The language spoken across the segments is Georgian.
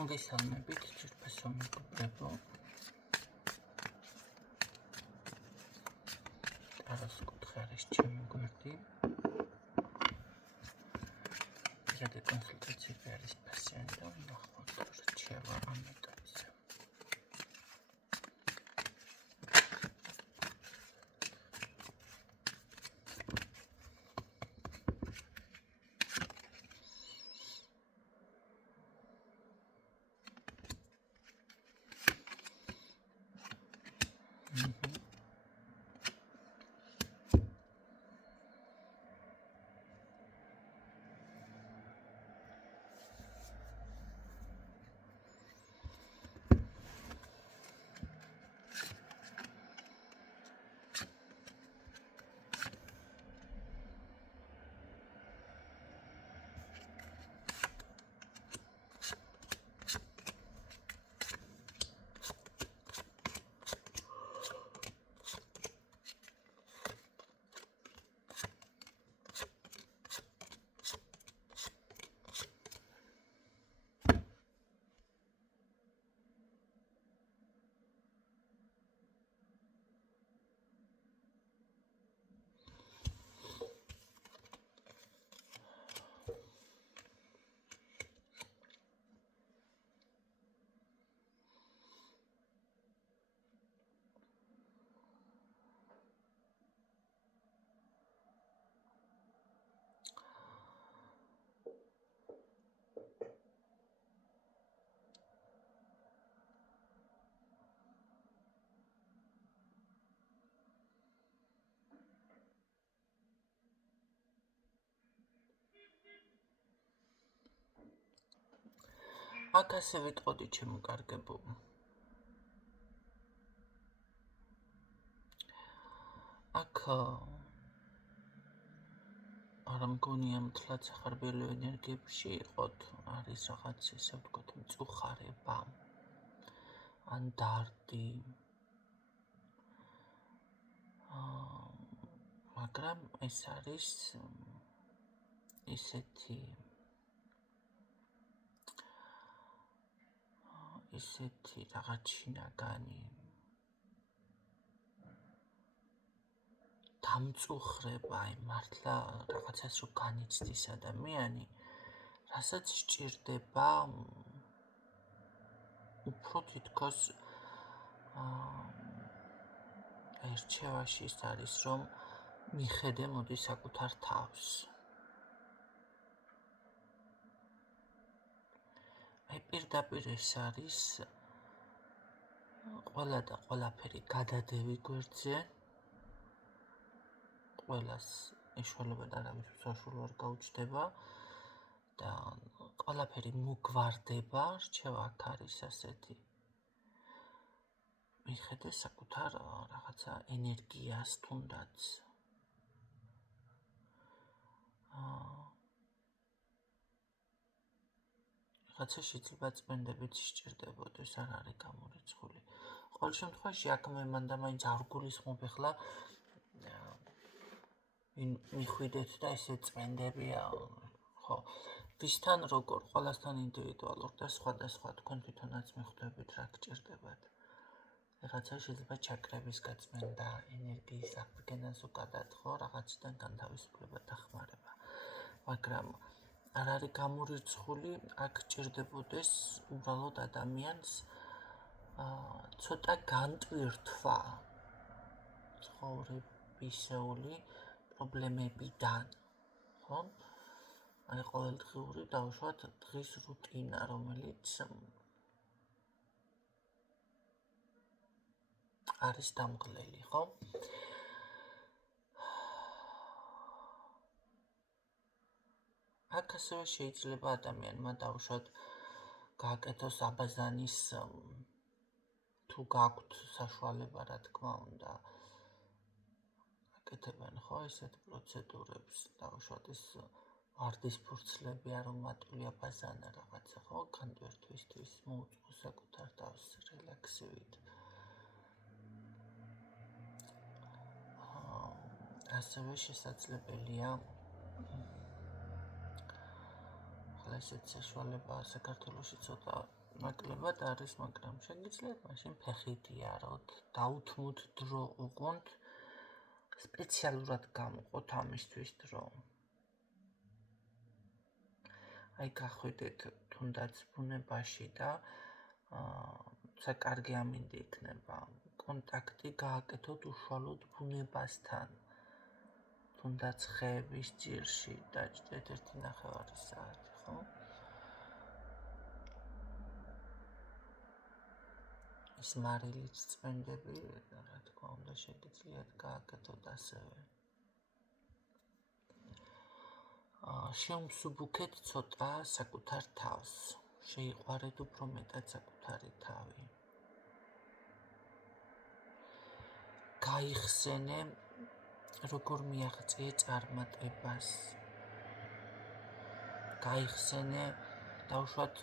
მოგესალმებით, ძვირფასო მეგობრებო. Ტაროს კუთხე არის ჩემი გვერდი. ზედა კონსულტაციები არის ფასიანი და ვნახოთ, რჩევა ამ ეტაპზე. აქ ასე ვიტყოდი ჩემო კარგებო. აქ არ მგონია მთლად სახარბიელო ენერგიებში იყოთ, არის რაღაც ესე ვთქვათ მწუხარება ან დარდი. მაგრამ ეს არის ისეთი რაღაც შინაგანი დამწუხრება, აი მართლა რაღაცას რო განიცდის ადამიანი, რასაც სჭირდება უფრო თითქოს რჩევაში ის არის, რომ მიხედე მოდი საკუთარ თავს. პირდაპირ ეს არის ყველა და ყველაფერი გადადევი გვერდზე, ყველას ეშველებად არავის უსაშვილო არ გაუჩნდება და ყველაფერი მოგვარდება, რჩევა აქ არის ასეთი. მიხედე საკუთარ რაღაცა ენერგიას თუნდაც. რაღაცა შეიძლება წმენდებით სჭირდებოდეს, არ არის გამორიცხული. ყოველ შემთხვევაში აქ მე მანდა მაინც არ გულისხმობ ახლა მიხვიდეთ და ესე წმენდებია, ხო, ვისთან როგორ, ყველასთან ინდივიდუალურ და სხვადასხვა თქვენ თვითონაც მიხვდებით რა გჭირდებათ. რაღაცა შეიძლება ჩაკრების გაწმენდა, ენერგიის აღდგენა ზოგადად, ხო, რაღაციდან განთავისუფლება დახმარება. მაგრამ არ არის გამორიცხული, აქ ჭირდებოდეს უბრალოდ ადამიანს ცოტა განტვირთვა ცხოვრებისეული პრობლემებიდან, ხო? აი ყოველდღიური დავუშვათ დღის რუტინა, რომელიც არის დამღლელი, ხო? აქ ასევე შეიძლება ადამიანმა დავუშვათ გააკეთოს აბაზანის თუ გაქვთ საშუალება, რა თქმა უნდა, აკეთებენ ხო ესეთ პროცედურებს, დავუშვათ ეს ვარდის ფურცლები, არომატული აბაზანა რაღაცა, ხო, განტვირთვისთვის, მოუწყო საკუთარ თავს რელაქსივით. ასევე შესაძლებელია ახლა ესეთ საშუალება საქართველოში ცოტა ნაკლებად არის, მაგრამ შეგიძლიათ მაშინ ფეხით იაროთ, დაუთმოთ დრო, უყონთ, სპეციალურად გამოყოთ ამისთვის დრო. აი გახვიდეთ თუნდაც ბუნებაში და საკარგი ამინდი იქნება. კონტაქტი გააკეთოთ უშუალოდ ბუნებასთან. თუნდაც ხეების ძირში დაჭდეთ 1.5 საათი, ხო? ის მარილიც წვენდები, რა თქმა უნდა, შეგიძლიათ გააკეთოთ ასევე. შეუმსუბუქეთ ცოტა საკუთარ თავს. შეიყვარეთ უფრო მეტად საკუთარი თავი. გაიხსენე, როგორ მიაღწიე წარმატებას. გაიხსენე, დავუშვათ,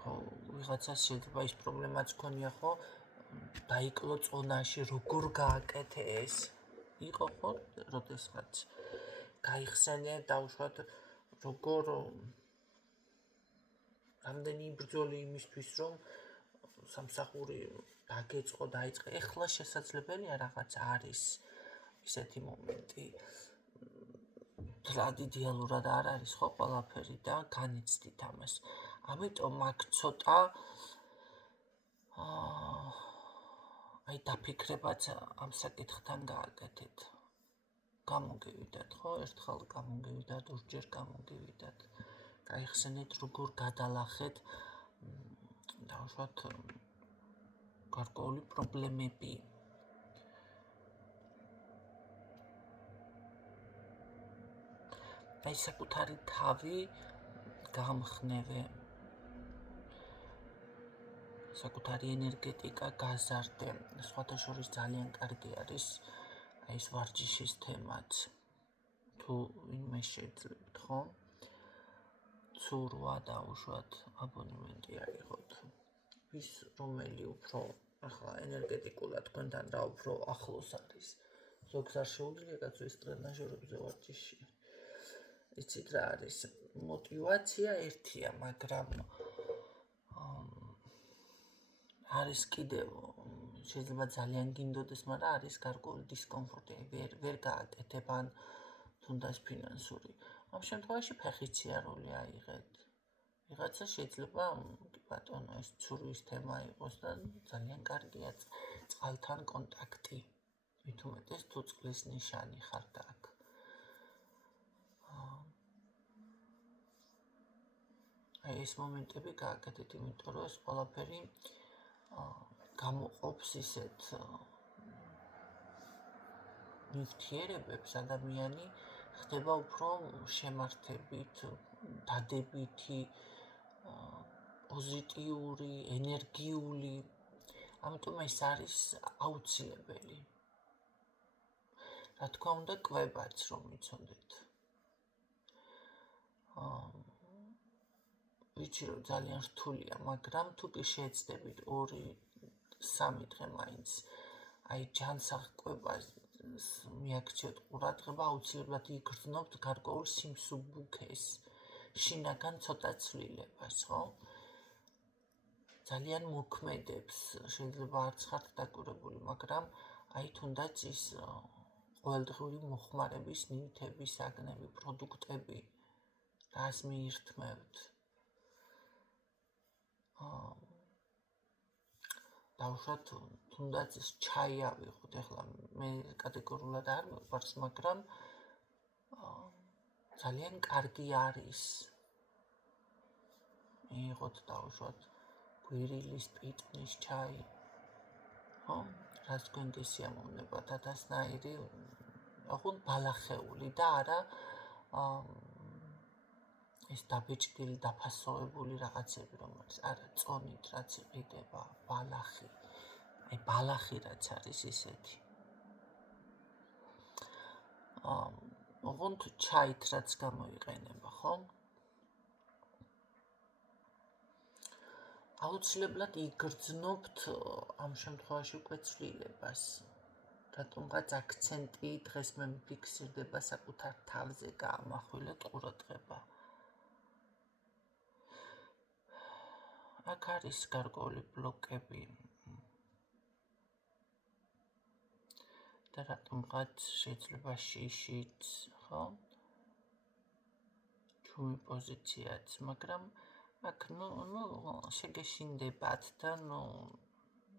ხო, ვიღაცას შეიძლება ის პრობლემაც ქონია, ხო, დაიკლო წონაში, როგორ გააკეთე ეს. იყო ხო, როდესაც გაიხსენე, დავუშვათ, როგორ რამდენი იბრძოლი იმისთვის, რომ სამსახური დაგეწყო, დაიწყე. ეხლა შესაძლებელია რაღაც არის ისეთი მომენტი. იდეალურად არ არის ხო ყველაფერი და განიცდით ამას. ამიტომ აქ ცოტა აი დაფიქრებაც ამ საკითხთან გააკეთეთ. გამოგივიდათ, ხო? ერთხელ გამოგივიდათ, ორჯერ გამოგივიდათ. გაიხსენეთ, როგორ გადალახეთ, დავუშვათ, გარკვეული პრობლემები. აი საკუთარი თავი გამხნევე. საკუთარი ენერგეტიკა გაზარდე. სხვათა შორის ძალიან კარგი არის აი ეს ვარჯიშის თემაც. თუ ვინმე შეძლებთ, ხო? ცურვა დაუშვათ, აბონემენტი აიღოთ. ვის რომელი უფრო ახლა ენერგეტიკულად თქვენთან რა უფრო ახლოს არის. ზოგს არ შეუძლია გაწვეს ტრენაჟერებზე ვარჯიში. იცით რა არის? мотивация ერთია, მაგრამ არის კიდევ შეიძლება ძალიან გინდოდეს, მაგრამ არის გარკვეული დისკომფორტი, ვერ გააკეთებ ან თუნდაც ფინანსური. ამ შემთხვევაში ფეხით სიარული აიღეთ. ვიღაცა შეიძლება ბატონო ეს ცურვის თემა იყოს და ძალიან კარგია წყალთან კონტაქტი. მით უმეტეს თუ წყლის ნიშანი ხართ აქ. აი ეს მომენტები გააკეთეთ, იმიტომ რომ ეს ყველაფერი გამოყოფს ისეთ ნივთიერებებს, ადამიანი ხდება უფრო შემართებით, დადებითი, პოზიტიური, ენერგიული. ამიტომ ეს არის აუცილებელი. რა თქმა უნდა, კვებაც რომ იცოდეთ. ვიცი რომ ძალიან რთულია, მაგრამ თუ კი შეეცდებით 2-3 დღე მაინც აი ჯანსაღკვებას მიაქციოთ ყურადღება, აუცილებლად იგრძნობთ გარკვეულ სიმსუბუქეს, შინაგან ცოტა ცვლილებას, ხო? ძალიან მოქმედებს, შეიძლება არც ხართ დაკვირვებული, მაგრამ აი თუნდაც ის ყოველდღიური მოხმარების ნივთები, საგნები, პროდუქტები, რას მიირთმევთ. დავუშვათ, თუნდაც ეს ჩაი ავიღოთ, ეხლა მე კატეგორიულად არ მიყვარს, მაგრამ ძალიან კარგი არის. მიიღოთ დავუშვათ გვირილის, პიტნის ჩაი. ხო? რაც თქვენ გესიამოვნებათ 1000-ნაირი, ოღონდ ბალახეული და არა ეს დაბეჭდილი, დაფასოვებული რაღაცები, რომელიც არა წონით რაც იყიდება, ბალახი. აი ბალახი რაც არის ისეთი. ოღონდ ჩაით რაც გამოიყენება, ხო? აუცილებლად იგრძნობთ ამ შემთხვევაში უკვე ცვლილებას. რატომღაც აქცენტი დღეს მე მიფიქსირდება საკუთარ თავზე, გაამახვილეთ ყურადღება. აქ არის გარკვეული ბლოკები და რატომღაც შეიძლება შიშიც, ხო? ჩუმი პოზიციაც, მაგრამ აქ შეგეშინდებათ და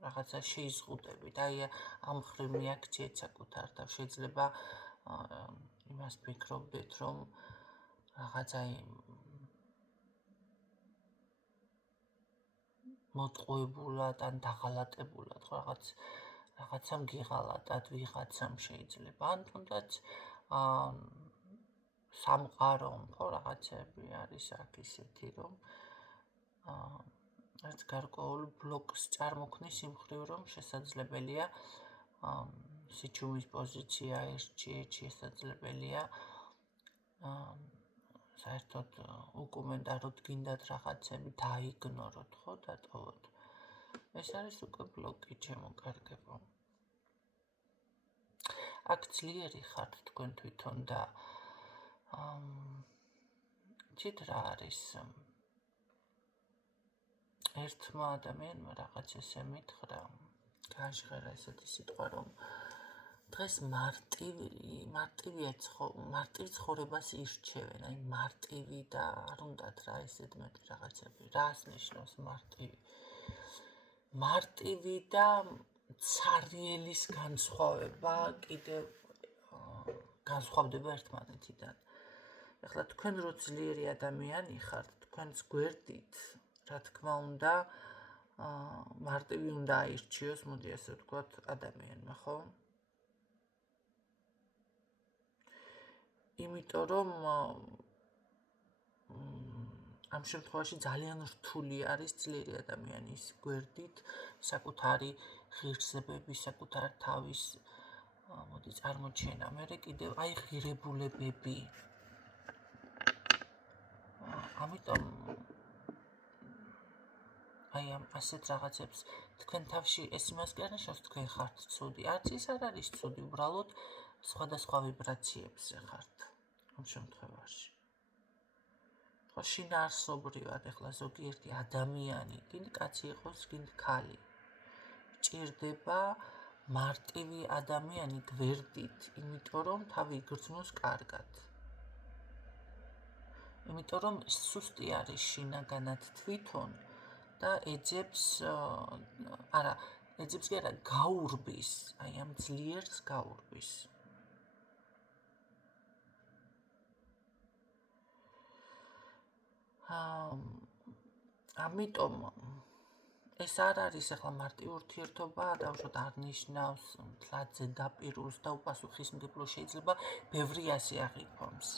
რაღაცა შეიზღუდებით. აი ამ მხრივ მიაქციეთ საკუთარ თავს. შეიძლება იმას ფიქრობდეთ, რომ რაღაცა მოტყუებულად ან დაღალატებულად, ხო, რაღაცამ გიღალატათ ვიღაცამ შეიძლება. ან თუნდაც სამყარომ, ხო, რაღაცები არის აქ ისეთი, რომ რაც გარკვეულ ბლოკს წარმოქმნის იმ მხრივ, რომ შესაძლებელია სიჩუმის პოზიცია ერთში შესაძლებელია საერთოდ უკომენტაროთ გინდათ რაღაცები დაიგნოროთ, ხო, დატოვოთ. ეს არის უკვე ბლოკი, ჩემო კარგებო. აქ ძლიერი ხართ თქვენ თვითონ და თვით რა არის ერთმა ადამიანმა რაღაც ესე მითხრა, გაჟღერა ესეთი სიტყვა, რომ დღეს მარტივი ცხოვრებას ირჩევენ, აი მარტივი და არ უნდათ რა ესეთ მეტი რაღაცები. რას ნიშნავს მარტივი? მარტივი და ცარიელის განსხვავება კიდევ განსხვავდება ერთმანეთიდან. ეხლა თქვენ რო ძლიერი ადამიანი ხართ, თქვენს გვერდით, რა თქმა უნდა, მარტივი უნდა აირჩიოს, მოდი ასე ვთქვათ, ადამიანმა, ხო? იმიტომ რომ ამ შემთხვევაში ძალიან რთული არის ძლიერი ადამიანის გვერდით საკუთარი ღირსებები, საკუთარ თავის წარმოჩენა. მერე კიდევ აი ღირებულებები. ამიტომ აი ამ ასეთ რაღაცებს თქვენ თავში ეს იმას კი არ ნიშნავს, თქვენ ხართ ცუდი. არც ის არ არის ცუდი, უბრალოდ სხვადასხვა ვიბრაციებზე ხართ ამ შემთხვევაში. ხო, შინაარსობრივად ეხლა ზოგიერთი ადამიანი, გინდ კაცი იყოს, გინდ ქალი, ჭირდება მარტივი ადამიანი გვერდით, იმიტომ რომ თავი იგრძნოს კარგად. იმიტომ რომ სუსტი არის შინაგანად თვითონ და ეძებს კი არა, გაურბის, აი ამ ძლიერს გაურბის. ამიტომ ეს არ არის ახლა მარტივი ურთიერთობა, დავუშვათ არ ნიშნავს მთლად ზედაპირულს და უპასუხისმგებლოს. შეიძლება ბევრი ასე აღიქვამს.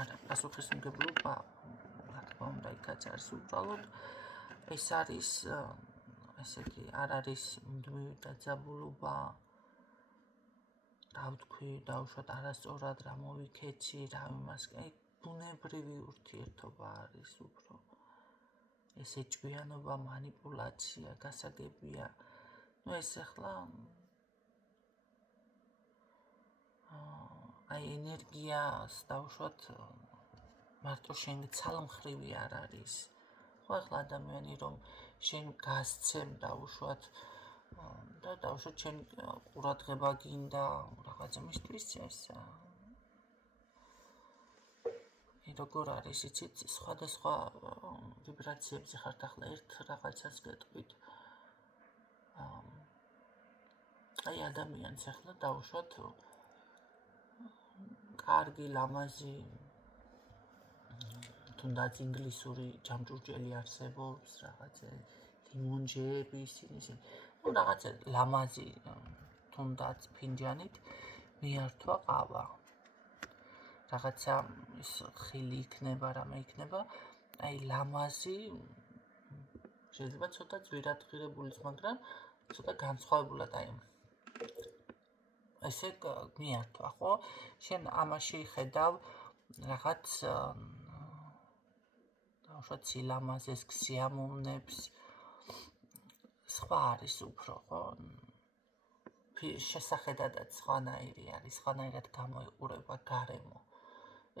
არა, პასუხისმგებლობა, რა თქმა უნდა, იქაც არის, უბრალოდ ეს არის, ესე იგი, არ არის მუდმივი დაძაბულობა, რა ვთქვი, დავუშვათ არასწორად რა მოვიქეცი, რა იმას, ბუნებრივი ურთიერთობა არის უფრო. ეს ეჭვიანობა, მანიპულაცია, გასაგებია. ეს ახლა აი ენერგიას დავუშვათ მარტო შენ ცალმხრივი არ არის. ხო, ახლა ადამიანი რომ შენ გასცემ დავუშვათ და დავუშვათ შენ ყურადღება გინდა რაღაცა მისთვის ეს როგორ არის, იცით, სხვადასხვა ვიბრაციებზე ხართ, ახლა ერთ რაღაცას გეტყვით. აი ადამიანს ახლა დავუშვათ კარგი, ლამაზი, თუნდაც ინგლისური ჯამჭურჭელი არსებობს, რაღაცა ლიმონჯეები, ისინი. რაღაცა ლამაზი თუნდაც ფინჯანით მიართვა ყავა. რაღაცა ის ხილი იქნება, რამე იქნება, აი ლამაზი, შეიძლება ცოტა ძვირად ღირებულის, მაგრამ ცოტა განსხვავებულად აი ესე მიართვა, ხო? შენ ამაში ხედავ რაღაც დავუშვათ სილამაზეს, სიამოვნებს, სხვა არის უფრო, ხო? შესახედადაც სხვანაირი არის, სხვანაირად გამოიყურება გარემო.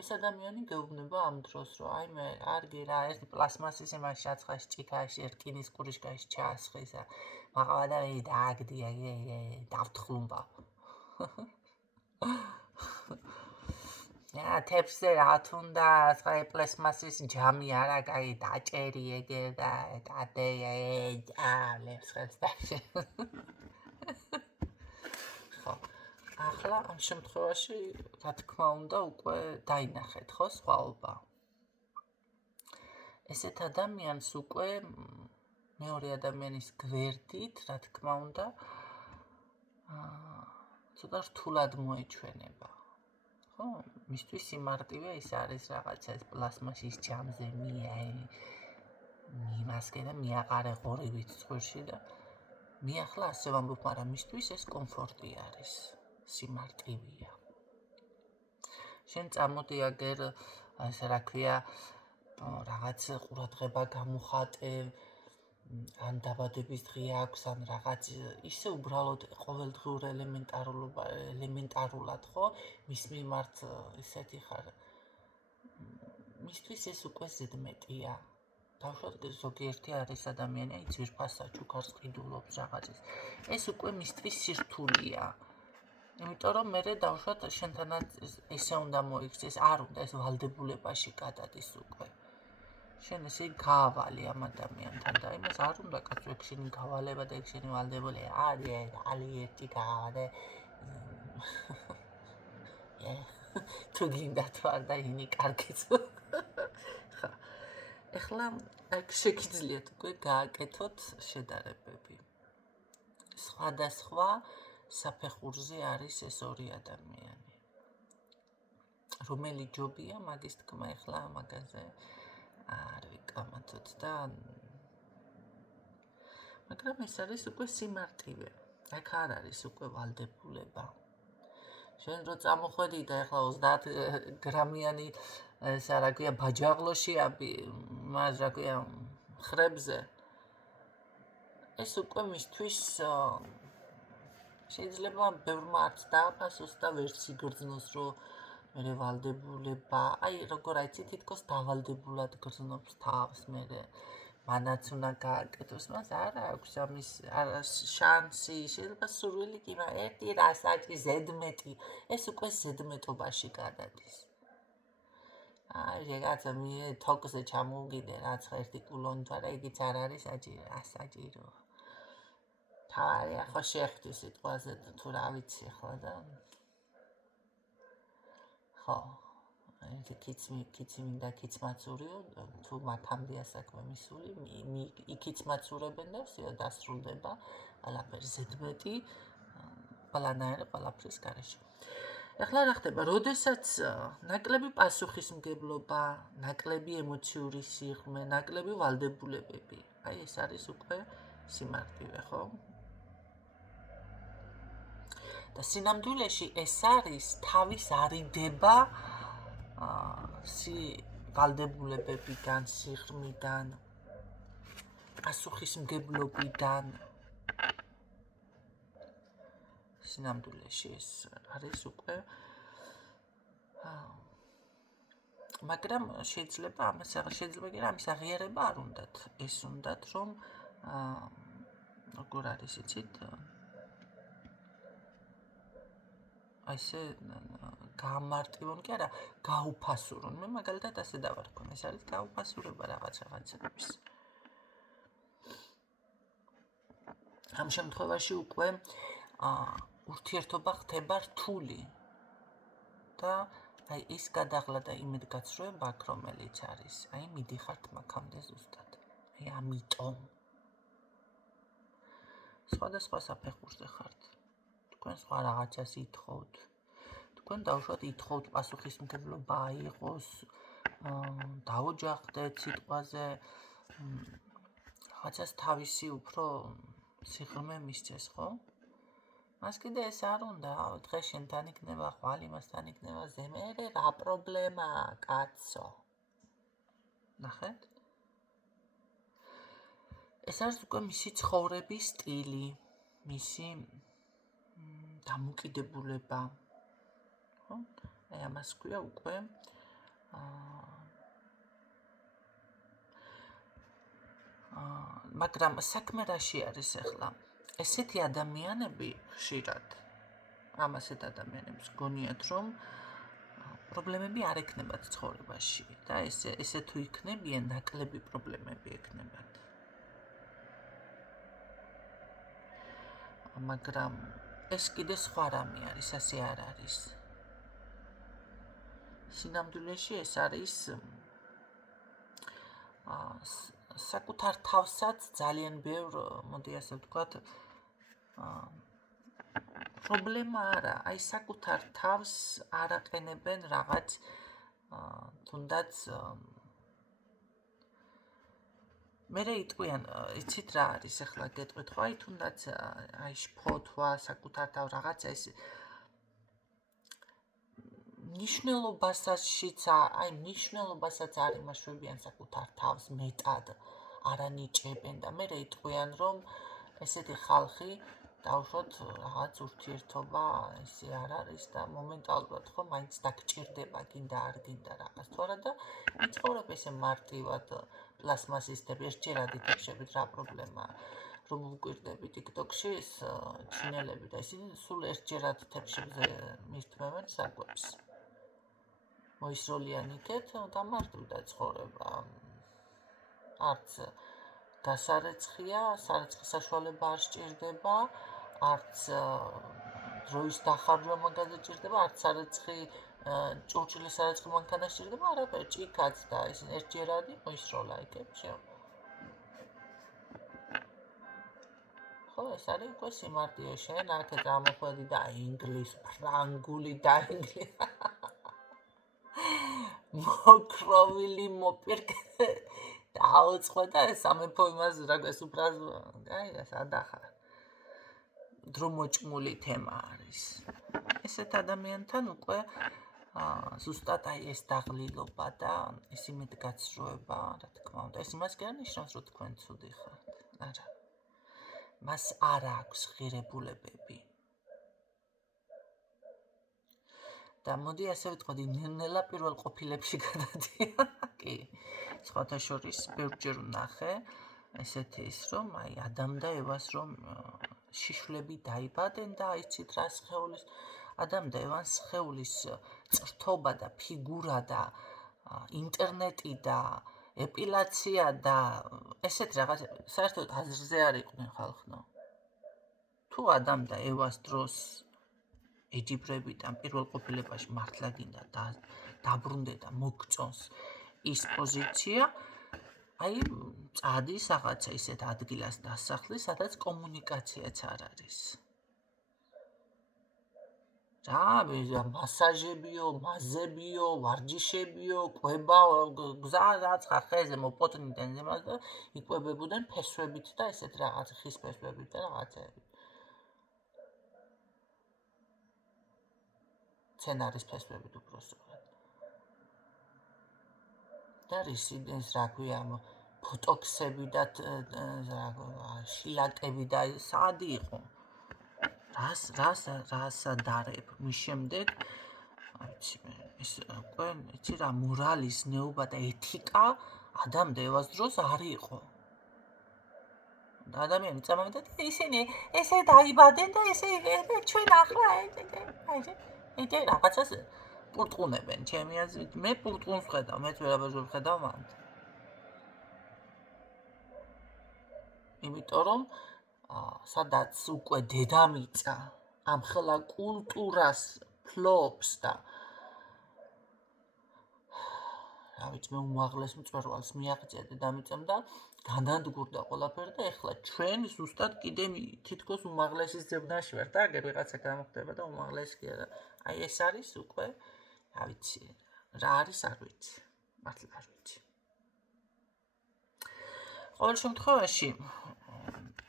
ეს ადამიანი გეუბნება ამ დროს, რომ აი მე კარგი რა, ერთი პლასმასის იმაში ჩაცხას ჭიქაში, რკინის ყურიშკაში ჩაასხის, მაყვა და დააგდია, დავთხლუმბა. თეფსზე რა თუნდა, პლასმასის ჯამი არა, კაი დაჭერი ეგე და კადე ლებს ხელს დაშე. ხო. ახლა ამ შემთხვევაში, რა თქმა უნდა, უკვე დაინახეთ, ხო, სხვაობა. ესეთ ადამიანს უკვე მეორე ადამიანის გვერდით, რა თქმა უნდა, ცოტა რთულად მოეჩვენება. ხო, მისთვის სიმარტივე ის არის რაღაცა ეს პლასმასის ჯამზე მიმასკე და მიაყარე ღორივით ცხვირში და მიახლა ასე ვამბობ, მაგრამ მისთვის ეს კომფორტი არის, სიმარტივეა. შენ წამოდი აგერ, ასე რა ქვია, რაღაც ყურადღება გამოხატე, ან დაბადების დღე აქვს, ან რაღაც ისე უბრალოდ ყოველდღიურ ელემენტარულად, ხო? მის მიმართ ისეთი ხარ. მისთვის ეს უკვე ზედმეტია. დავუშვათ ზოგიერთი არის ადამიანი, აი ძვირფას საჩუქარს ყიდულობს რაღაცის. ეს უკვე მისთვის სირთულეა. იმიტომ რომ მე დავუშვათ შენთანაც ესე უნდა მოიქცეს, არ უნდა ეს ვალდებულებაში გადადის უკვე. შენ ესე გაავალი ამ ადამიანთან და იმას არ უნდა კაცო ექშენი გავალება და ექშენი ვალდებული ალი ერთი გაავადე თუ გინდა თუ არ და ინი კარგიც ხა ეხლა აქ შეგიძლიათ უკვე გააკეთოთ შედარებები სხვადასხვა საფეხურზე არის ეს ორი ადამიანი რომელი ჯობია მაგის თქმა ეხლა მაგაზე არ ვიკამათოთ და მაგრამ ეს არის უკვე სიმარტივე აქ არ არის უკვე ვალდებულება შენ რო წამოხვედი და ეხლა 30 გრამიანი ეს რა ქვია ბაჯაღლოში მას რა ქვია ხრებზე ეს უკვე მისთვის შეიძლება ბევრმა არც დააფასოს და ვერც იგრძნოს რომ მე ვალდებულება აი როგორ აიცი თითქოს დავალდებულად გრძნობს თავს მე მანაც უნდა გააკეთოს მას არ აქვს ამის შანსი შეიძლება სურვილი კი ერთი რასაჭი ზედმეტი ეს უკვე ზედმეტობაში გადადის აი რაღაცა მე თოკზე ჩამოვგიდე რაც ერთი კულონი თუ არა იგიც არ არის საჭირო თავი ახლა შეხვდი სიტყვაზე თუ რა ვიცი ახლა და ხო კიცი მინდა კიცმაცურიო თუ მათამდეა საქმე მისული იქიც მაცურებენ და ვსიო დასრულდება ყველაფერი ზედმეტი ყველანაირი ყველაფრის გარეშე ეხლა რა ხდება როდესაც ნაკლები პასუხისმგებლობა ნაკლები ემოციური სიღრმე ნაკლები ვალდებულებები აი ეს არის უკვე სიმარტივე ხო და სინამდვილეში ეს არის თავის არიდება ვალდებულებებიდან, სიღრმიდან, პასუხისმგებლობიდან სინამდვილეში ეს არის უკვე მაგრამ შეიძლება ამას აღიარება არ უნდათ ეს უნდათ რომ როგორ არის იცით ასე გამარტივონ კი არა გაუფასურონ მე მაგალითად ასე დავარქვენ ეს არის გაუფასურება რაღაცების ამ შემთხვევაში უკვე ურთიერთობა ხდება რთული და აი ის გადაღლა და იმედგაცრუება აქ რომელიც არის აი მიდიხართ მაგამდე ზუსტად აი ამიტომ სხვადასხვა საფეხურზე ხართ თქვენ სხვა რაღაცას ითხოვთ თქვენ დავუშვათ ითხოვთ პასუხისმგებლობა აიღოს დაოჯახდეთ სიტყვაზე რაღაცას თავისი უფრო სიღრმე მისცეს ხო მას კიდე ეს არ უნდა დღეს შენთან იქნება ხვალ იმასთან იქნება ზემერე რა პრობლემა კაცო ნახეთ ეს არის უკვე მისი ცხოვრების სტილი მისი დამოკიდებულება ხო აი ამას ქვია უკვე მაგრამ საქმე რაში არის ახლა? ესეთი ადამიანები ხშირად ამ ასეთ ადამიანებს გონიათ, რომ პრობლემები არ ექნებათ ცხოვრებაში და ესე თუ იქნებიან, ნაკლები პრობლემები ექნებათ. მაგრამ ეს კიდე სხვა რამე არის, ასე არ არის. სინამდვილეში ეს არის საკუთარ თავსაც ძალიან ბევრ, მოდი ასე ვთქვათ, პრობლემა არა, აი საკუთარ თავს არ აყენებენ რაღაც თუნდაც მერე იტყვიან, იცით რა არის ახლა გეტყვით ხო, აი თუნდაც აი შფოთვა, საკუთარ თავს რაღაცა ეს მნიშვნელობასაც არ იმაშვებიან საკუთარ თავს მეტად არ ანიჭებენ და მერე იტყვიან, რომ ესეთი ხალხი დავუშვათ რაღაც ურთიერთობა ესე არ არის და მომენტალურად ხო მაინც დაგჭირდება, გინდა არ გინდა რაღაც თუ არა და იცხოვრებ ესე მარტივად პლასმასისტები ერთჯერადი თებშებით რა პრობლემაა რომ ვუკვირდები TikTok-ში ეს ჩინელები და ისინი სულ ერთჯერად თებშებზე მირთმევენ საკვებს. მოისროლიან იქეთ და მარტივდა ცხოვრება. არც დასარეცხია, სარეცხის საშუალება არ სჭირდება, არც დროის დახარჯვა მაგაზე სჭირდება, არც სარეცხი ჭურჭლის სარეცხი მანქანა სჭირდება, არაფერი, ჭიქაც და ისინი ერთჯერადი მოისროლა იქეთ, შეო. ხო, ეს არის უკვე სიმარტივე, შენ აქეთ ამოხვედი და ინგლის, ფრანგული და ინგლის. მოკროვილი მოპირკე დაუწყო და სამეფო იმას რაღაც უფრას აი ეს ადახა დრომოჭმული თემა არის ესეთ ადამიანთან უკვე ზუსტად აი ეს დაღლილობა და ეს იმედგაცრუება რა თქმა უნდა ეს იმას კი არ ნიშნავს რომ თქვენ ცუდი ხართ არა მას არ აქვს ღირებულებები და მოდი ასე ვიტყოდი ნელა პირველ ყოფილებში გადადიან კი სხვათა შორის ბევრჯერ ვნახე ესეთი ის რომ აი ადამ და ევას რომ შიშვლები დაიბადნენ და აიცით რა სხეულის ადამ და ევას სხეულის წრთობა და ფიგურა და ინტერნეტი და ეპილაცია და ესეთ რაღაც საერთოდ აზრზე არ იყვნენ ხალხნო თუ ადამ და ევას დროს ეჯიბრებიდან პირველ ყოფილებაში მართლა გინდა დაბრუნდე და მოგწონს ის პოზიცია აი წადის რაღაცა ისეთ ადგილას დასახლის, სადაც კომუნიკაციაც არ არის. რა, მასაჟებიო, მაზებიო, ვარჯიშებიო, კვება, გზა რაცხა ხეზე მოპოტნიდან ზემას და იკვებებოდნენ ფესვებით და ესეთ რაღაც ხის ფესვებით და რაღაცეებით. სცენარის ფესვებით უბრალოდ. და რისინეს რა ქვია ბოტოქსები და შილაკები და სადი იყო რას ადარებ მის შემდეგ აიცი ეს უკვე იცი რა მორალის ნეობა და ეთიკა ადამ და ევას დროს არ იყო და ადამიანი წამოვიდა და ისინი ესე დაიბადნენ და ესე ჩვენ ახლა ეს რაღაცას პურტყუნებენ ჩემი აზრით მე პურტყუნს ხედავ მეც ვერაფერს ვერ ხედავ მანდ იმიტომ რომ სადაც უკვე დედამიწა ამ ხელა კულტურას ფლობს და რა ვიცი მე უმაღლეს მწვერვალს მიაღწია დედამიწამ და განადგურდა ყველაფერი და ეხლა ჩვენ ზუსტად კიდე თითქოს უმაღლესის ძებნაში ვარ და აგერ ვიღაცა გამოხდება და უმაღლესი კი არა აი ეს არის უკვე რა ვიცი რა არის არ ვიცი მართლა არ ვიცი ყოველ შემთხვევაში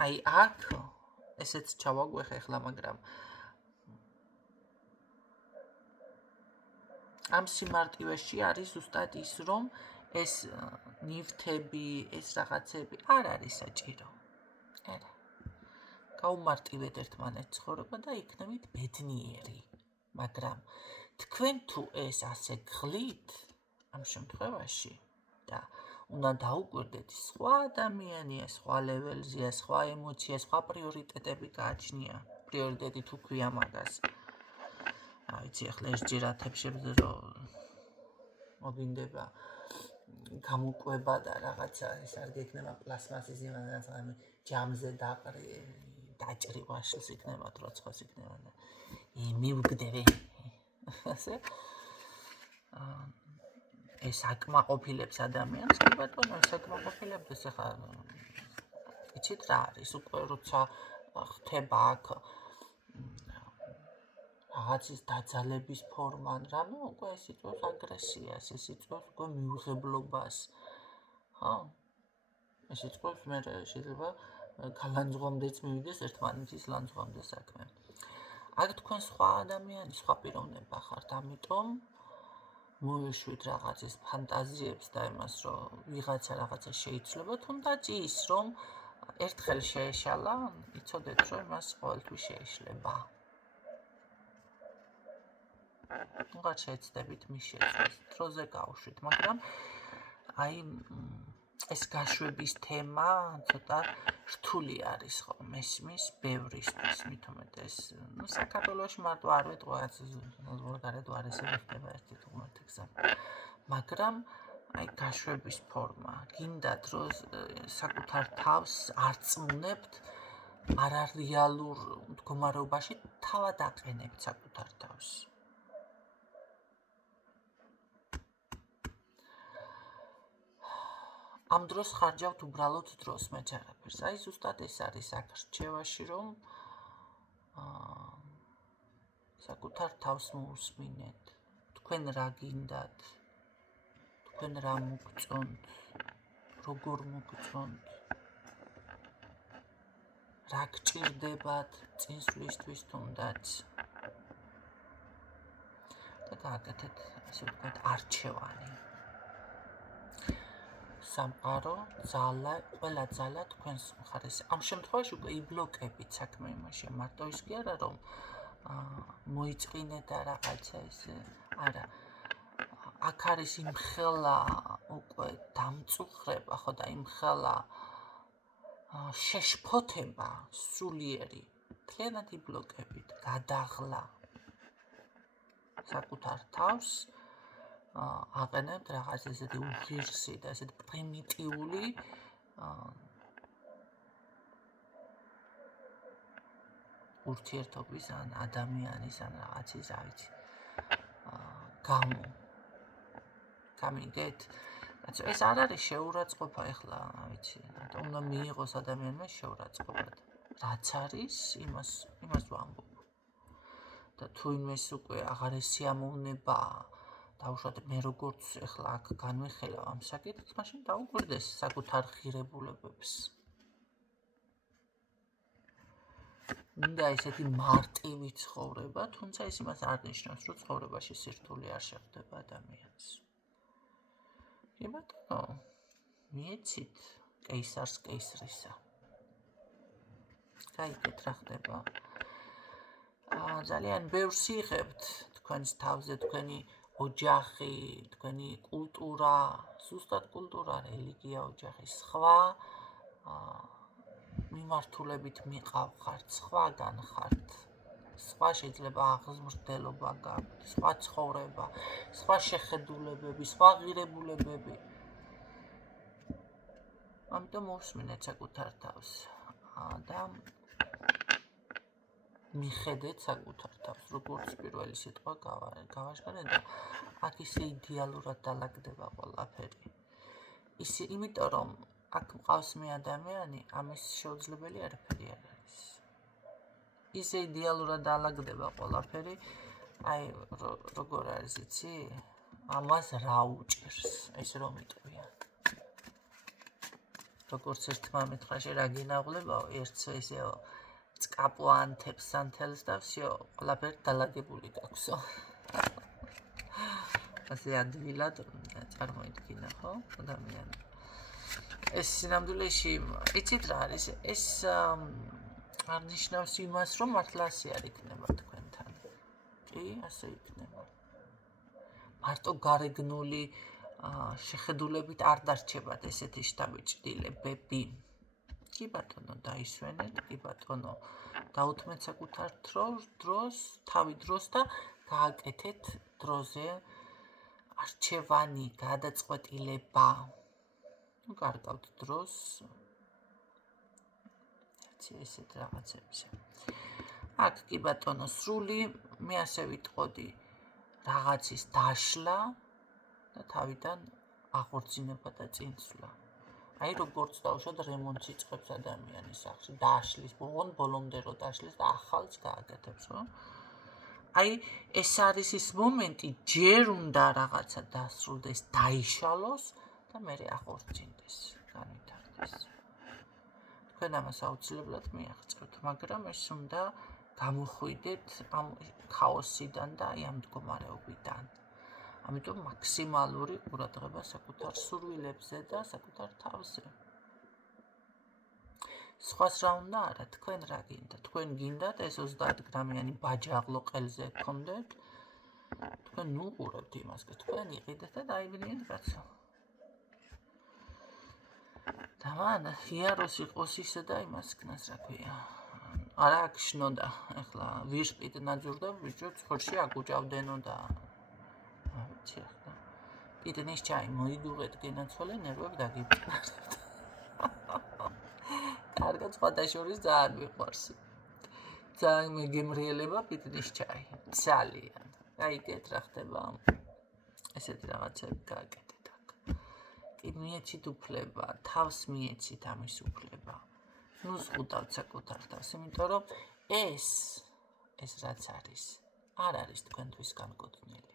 აი აქ ესეც ჩავაგვეხე ახლა მაგრამ ამ სიმარტივეში არის ზუსტად ის რომ ეს ნივთები ეს რაღაცები არ არის საჭირო არა გაუმარტივეთ ერთმანეთს ცხოვრება და იქნებით ბედნიერი მაგრამ თქვენ თუ ეს ასე გღლით ამ შემთხვევაში და უნდა დაუკვირდეთ სხვა ადამიანია, სხვა ლეველზეა, სხვა ემოცია, სხვა პრიორიტეტები გააჩნია. პრიორიტეტი თუ ქვია მაგას. ვიცი, ახლა ეს ჯერ ათებში რომ მოგინდება გამოკვება და რაღაცა ეს არ გექნება პლასმასის იმას ჯამზე დაჭრი ვაშლს იქნება როცხოს იქნება და მივგდები ასე ეს აკმაყოფილებს ადამიანს კი ბატონო ეს აკმაყოფილებს ახლა იცით რა არის უკვე როცა ხდება აქ რაღაცის დაძალების ფორმა რამე უკვე ეს იწვევს აგრესიას ეს იწვევს უკვე მიუღებლობას ხო ეს იწვევს მე შეიძლება გალანძღვამდეც მივიდეს ერთმანეთის ლანძღვამდე საქმე აქ თქვენ სხვა ადამიანი სხვა პიროვნება ხართ ამიტომ მოვიშვით რაღაცის ფანტაზიებს და იმას რომ ვიღაცა რაღაცა შეიძლება თუნდაც ის რომ ერთხელ შეეშალა იცოდეთ რომ მას ყოველთვის შეეშლება უღარ შეეცდებით მის შეცვლას დროზე გავუშვით მაგრამ აი ეს გაშვების თემა ცოტა რთული არის ხო მესმის ბევრისთვის მით უმეტეს ნუ საქართველოში მარტო არ ვიტყვი რაც ზოგადად არ ესე ხდება ერთი თუ ერთი გზა მაგრამ აი გაშვების ფორმა გინდათ რომ საკუთარ თავს არწმუნებთ არარეალურ მდგომარეობაში თავად აყენებთ საკუთარ თავს ამ დროს ხარჯავთ უბრალოდ დროს მე ჩარაფერს. აი ზუსტად ეს არის აქ რჩევაში რომ საკუთარ თავს მოусმინეთ. თქვენ რა გინდათ? თქვენ რა მოგწონთ? როგორ მოგწონთ? რა გჭირდებათ წინსვლისთვის თუნდაც? და გააკეთეთ ასე ვთქვათ არჩევანი. სამყარო, ძალა, ყველა ძალა თქვენს მხარეს. ამ შემთხვევაში უკვე იბლოკებით საქმე იმაში, მარტო ის კი არა რომ მოიწყინეთ და რაღაცა ესე, არა. აქ არის იმხელა უკვე დამწუხრება, ხო და იმხელა შეშფოთება სულიერი. მთლიანად იბლოკებით, გადაღლა საკუთარ თავს აყენებთ რაღაც ესეთი უღირსი და ესეთი პრიმიტიული ურთიერთობის ან ადამიანის ან რაღაცის რა ვიცი გამო გამიგეთ ეს არ არის შეურაცხყოფა ეხლა რა ვიცი რატომ უნდა მიიღოს ადამიანმა შეურაცხყოფად რაც არის იმას ვამბობ და თუ იმეს უკვე აღარ ესიამოვნება დაუშვათ მე როგორც ეხლა აქ განვიხილავ ამ საკითხს, მაშინ დაუკვირდეს საკუთარ ღირებულებებს. მინდა ესეთი მარტივი ცხოვრება, თუმცა ეს იმას არ ნიშნავს, რომ ცხოვრებაში სირთულე არ შეხვდება ადამიანს. კი ბატონო, მიეცით კეისარს კეისრისა. გაიგეთ რა ხდება. ძალიან ბევრს იღებთ თქვენს თავზე თქვენი ოჯახი, თქვენი კულტურა, ზუსტად კულტურა, რელიგია, ოჯახი, სხვა მიმართულებით მიყავხართ, სხვაგან ხართ, სხვა შეიძლება აღმზრდელობა გაქვთ, სხვა ცხოვრება, სხვა შეხედულებები, სხვა ღირებულებები. ამიტომ მოусმინეთ საკუთარ თავს და მიხედეთ საკუთარ თავს, როგორც პირველი სიტყვა გავაშკარეთ და აქ ისე იდეალურად დალაგდება ყველაფერი. ისე იმიტომ რომ აქ მყავს მე ადამიანი, ამის შეუძლებელი არაფერი არ არის. ისე იდეალურად დალაგდება ყველაფერი, აი როგორ არის იცი? ამას რა უჭერს, ეს რომ იტყვია. როგორც ერთმა მეთხრაში რა გინაღლებაო, ერთს ესეო წკაპოანთებს სანთელს და всё, ყველაფერი დალაგებული გაქვსო. ასე ადვილად წარმოიდგინა, ხო, ადამიანი. ეს სინამდვილეში, იცით რა არის? ეს არ ნიშნავს იმას, რომ მართლა ასე არ იქნება თქვენთან. კი, ასე იქნება. მარტო გარეგნული შეხედულებით არ დარჩებათ ესეთი შთაბეჭდილებები. კი ბატონო, დაისვენეთ, კი ბატონო, დაუთმეთ საკუთარ დროს, თავი დროს და გააკეთეთ დროზე არჩევანი, გადაწყვეტილება. გარკვევთ დროს ესეთ რაღაცებზე. აქ კი ბატონო, სრული, მე ასე ვიტყოდი, რაღაცის დაშლა და თავიდან აღორძინება და წინსვლა. აი როგორც დავუშვათ რემონტს იწყებს ადამიანის სახლში, დაშლის, ბოლომდე რო დაშლის და ახალს გააკეთებს, ხო? აი ეს არის ის მომენტი, ჯერ უნდა რაღაცა დასრულდეს, დაიშალოს და მერე აღორძინდეს, განვითარდეს. თქვენ ამას აუცილებლად მიაღწევთ, მაგრამ ეს უნდა გამოხვიდეთ ამ ქაოსიდან და აი ამ მდგომარეობიდან. ამიტომ მაქსიმალური ყურადღება საკუთარ სურვილებზე და საკუთარ თავზე. სხვას რა უნდა არა, თქვენ რა გინდა? თქვენ გინდათ ეს 30 გრამიანი ბაჯაღლო ყელზე გქონდეთ? თქვენ უყურებთ იმას, თქვენ იყიდეთ და დაიბნიეთ კაცო. და მან იაროს იყოს ისე და იმას ქნას რა ქვია. არა აქ შნოდა, ეხლა ვირშპით ნაძურდა, ბიჭო, ცხორში აგუჭავდენო და პიტნის ჩაი მოიდუღეთ, გენაცვალე, ნერვები დაგიბჭნარებთ. კარგად, სხვათა შორის ძალიან მიყვარს. ძალიან მეგემრიელება პიტნის ჩაი. ძალიან. გაიგეთ რა ხდება. ესეთი რაღაცები გააკეთეთ აქ. კი მიეცით უფლება, თავს მიეცით ამის უფლება. ნუ ზღუდავთ საკუთარ თავს, იმიტომ რომ ეს რაც არის, არ არის თქვენთვის განკუთვნილი.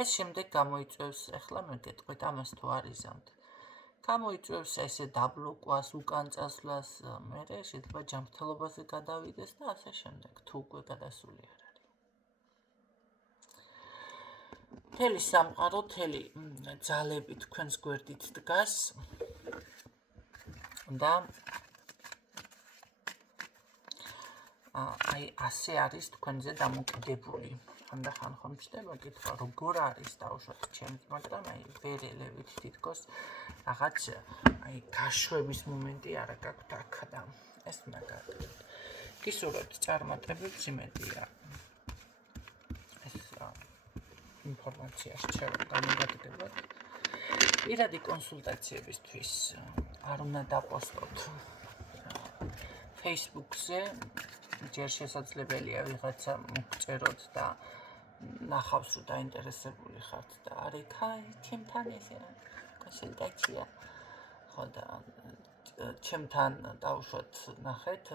ეს შემდეგ გამოიწვევს, ეხლა მე გეტყვით ამას თუ არიზამთ. გამოიწვევს ესე დაბლოკვას, უკან წასვლას, მერე შეიძლება ჯანმრთელობაზე გადავიდეს და ასე შემდეგ, თუ უკვე გადასული არ არის. მთელი სამყარო, მთელი ძალები თქვენს გვერდით დგას და აი ასე არის თქვენზე დამოკიდებული. ხანდახან ხომ ჩდება კითხვა, როგორ არის დავუშვათ ჩემს, მაგრამ აი ვერ ელევით თითქოს რაღაც აი გაშვების მომენტი არა გაქვთ აქ და ეს უნდა გააკეთოთ. გისურვებთ წარმატებებს იმედია. ეს ინფორმაცია შეერვა გამოგაგდებათ. პირადი კონსულტაციებისთვის არ უნდა დაპოსტოთ Facebook-ზე. ჯერ შესაძლებელია ვიღაცა მოგწეროთ და ნახავს რომ დაინტერესებული ხართ და არის კაი, ჩემთან ესე კონსულტაცია. ხო და ჩემთან დავუშვათ ნახეთ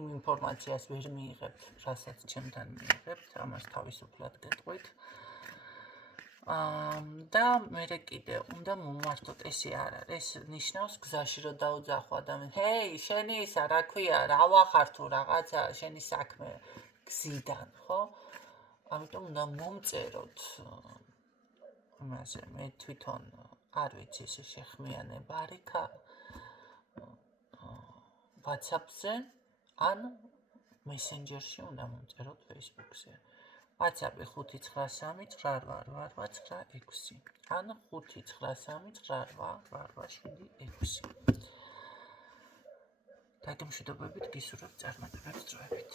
იმ ინფორმაციას ვერ მიიღებთ, რასაც ჩემთან მიიღებთ, ამას თავისუფლად გეტყვით. და მერე კიდე უნდა მომართოთ, ესე არ არის. ეს ნიშნავს გზაში რომ დაუძახო ადამიანი. ჰეი, შენი ისა რა ქვია, რა ვახარ თუ რაღაცა, შენი საქმე გზიდან, ხო? ამიტომ უნდა მომწეროთ. იმაზე მე თვითონ არ ვიცი ეს შეხმიანება არის ხა WhatsApp-ზე ან Messenger-ში უნდა მომწეროთ Facebook-ზე. WhatsApp-ი 593888986 ან 593888786. დაგემშვიდობებით, გისურვებთ წარმატებებს დროებით.